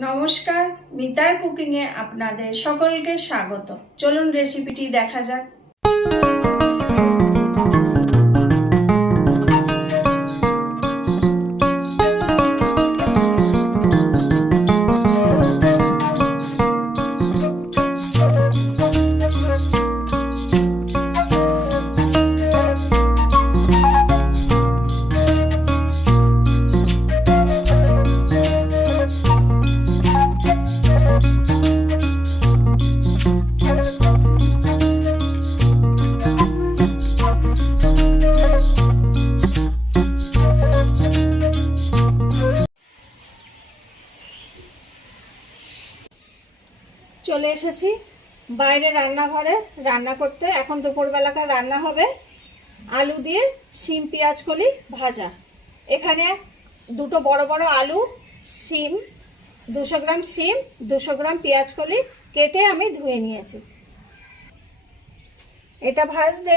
নমস্কার, মিতার কুকিংয়ে আপনাদের সকলকে স্বাগত। চলুন রেসিপিটি দেখা যাক। চলে এসেছি বাইরে রান্নাঘরে রান্না করতে। এখন দুপুরবেলাকার রান্না হবে আলু দিয়ে শিম পেঁয়াজ কলি ভাজা। এখানে দুটো বড় বড় আলু, শিম 200 গ্রাম, শিম 200 গ্রাম, পেঁয়াজ কলি কেটে আমি ধুয়ে নিয়েছি। এটা ভাজতে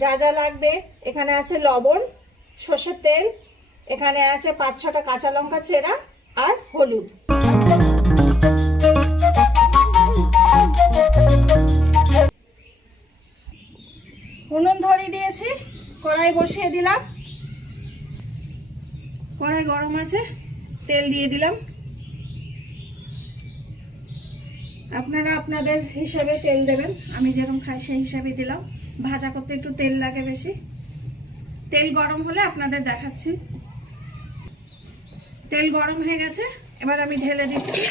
যা যা লাগবে, এখানে আছে লবণ, সর্ষের তেল, এখানে আছে 5-6টা কাঁচা লঙ্কা চেরা আর হলুদ। উনুন ধরিয়ে দিয়েছি, কড়াই বসিয়ে দিলাম। কড়াই গরম আছে, তেল দিয়ে দিলাম। আপনারা আপনাদের হিসাবে তেল দেবেন, আমি যেরকম খাই সেই হিসাবে দিলাম। ভাজা করতে একটু তেল লাগে বেশি। তেল গরম হলে আপনাদের দেখাচ্ছি। তেল গরম হয়ে গেছে, এবার আমি ঢেলে দিচ্ছি।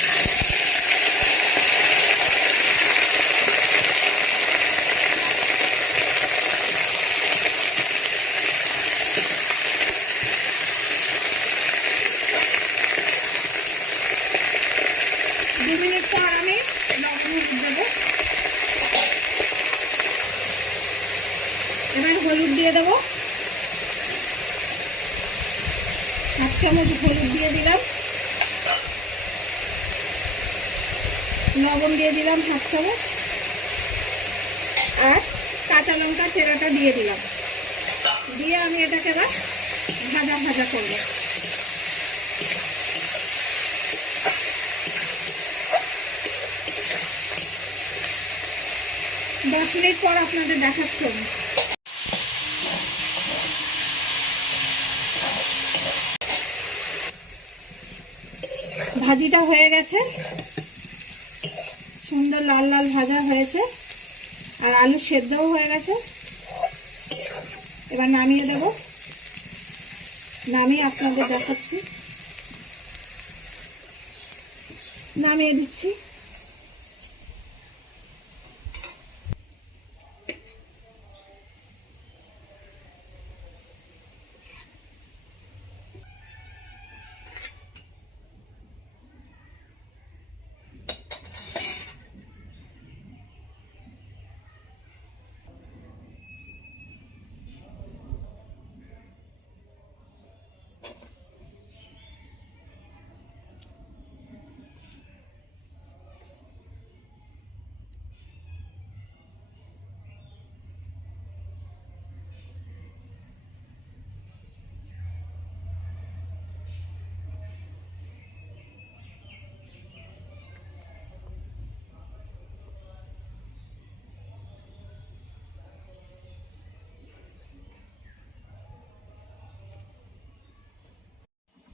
এবার হলুদ দিয়ে দেবো, 1 চামচ হলুদ দিয়ে দিলাম। লবণ দিয়ে দিলাম 1 চামচ, আর কাঁচা লঙ্কা চেরাটা দিয়ে দিলাম। দিয়ে আমি এটাকে এবার ভাজা ভাজা করব। 10 মিনিট পর আপনাদের দেখাচ্ছি। ভাজিটা হয়ে গেছে, সুন্দর লাল লাল ভাজা হয়েছে, আর আলু সেদ্ধও হয়ে গেছে। এবার নামিয়ে দেব। নামিয়ে আপনাদের দেখাচ্ছি। নামিয়ে দিচ্ছি।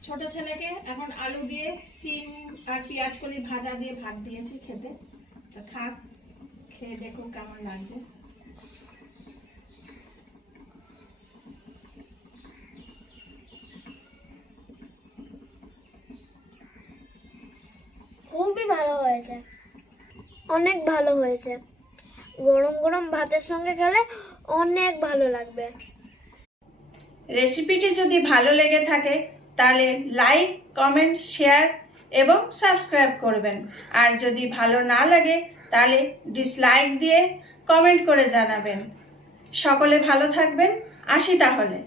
ছোট ছেলেকে এখন আলু দিয়ে শিম আর পেঁয়াজ কলি ভাজা দিয়ে ভাত দিয়েছি খেতে। তো খাক, খেয়ে দেখুন কেমন লাগছে। খুবই ভালো হয়েছে, অনেক ভালো হয়েছে। গরম গরম ভাতের সঙ্গে খেলে অনেক ভালো লাগবে। রেসিপিটি যদি ভালো লেগে থাকে তাহলে লাইক, কমেন্ট, শেয়ার এবং সাবস্ক্রাইব করবেন। আর যদি ভালো না লাগে তাহলে ডিসলাইক দিয়ে কমেন্ট করে জানাবেন। সকলে ভালো থাকবেন। আসি তাহলে।